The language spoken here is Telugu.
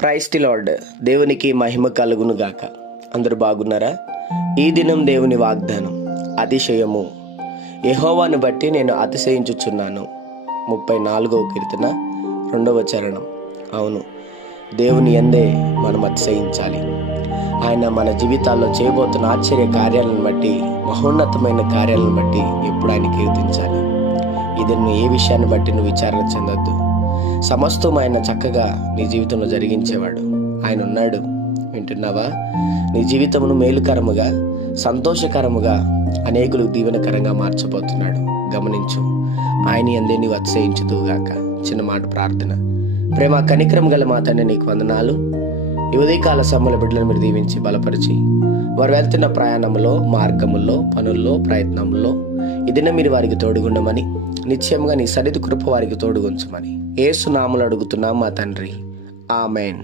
Praise the lord. దేవునికి మహిమ కలుగును గాక. అందరూ బాగున్నారా? ఈ దినం దేవుని వాగ్దానం, అతిశయము. యెహోవాను బట్టి నేను అతిశయించుచున్నాను. 34వ కీర్తన 2వ చరణం. అవును, దేవుని యందే మనం అతిశయించాలి. ఆయన మన జీవితాల్లో చేయబోతున్న ఆశ్చర్య కార్యాలను బట్టి, మహోన్నతమైన కార్యాలను బట్టి ఎప్పుడు ఆయన కీర్తించాలి. ఇది నువ్వు ఏ విషయాన్ని బట్టి నువ్వు విచారణ చెందొద్దు. సమస్తం ఆయన చక్కగా నీ జీవితంలో జరిగించేవాడు. ఆయన ఉన్నాడు. వింటున్నావా? నీ జీవితమును మేలుకరముగా, సంతోషకరముగా, అనేకులకు దీవెనకరంగా మార్చబోతున్నాడు. గమనించు. ఆయన యందే నీవు అతిశయించుదువుగాక. చిన్న మాట ప్రార్థన. ప్రేమ కనికరం గల మా తండ్రి, నీకు వందనాలు. ఈ ఉదయకాల సమయంలో బిడ్డలను మీరు దీవించి బలపరిచి, వారు వెళ్తున్న ప్రయాణంలో, మార్గముల్లో, పనుల్లో, ప్రయత్నంలో ఈ దినం మీరు వారికి తోడుగుండమని, నిశ్చయంగా నీ సన్నిధి కృప వారికి తోడుగుంచమని యేసు నామములో అడుగుతున్నాం మా తండ్రి. ఆమేన్.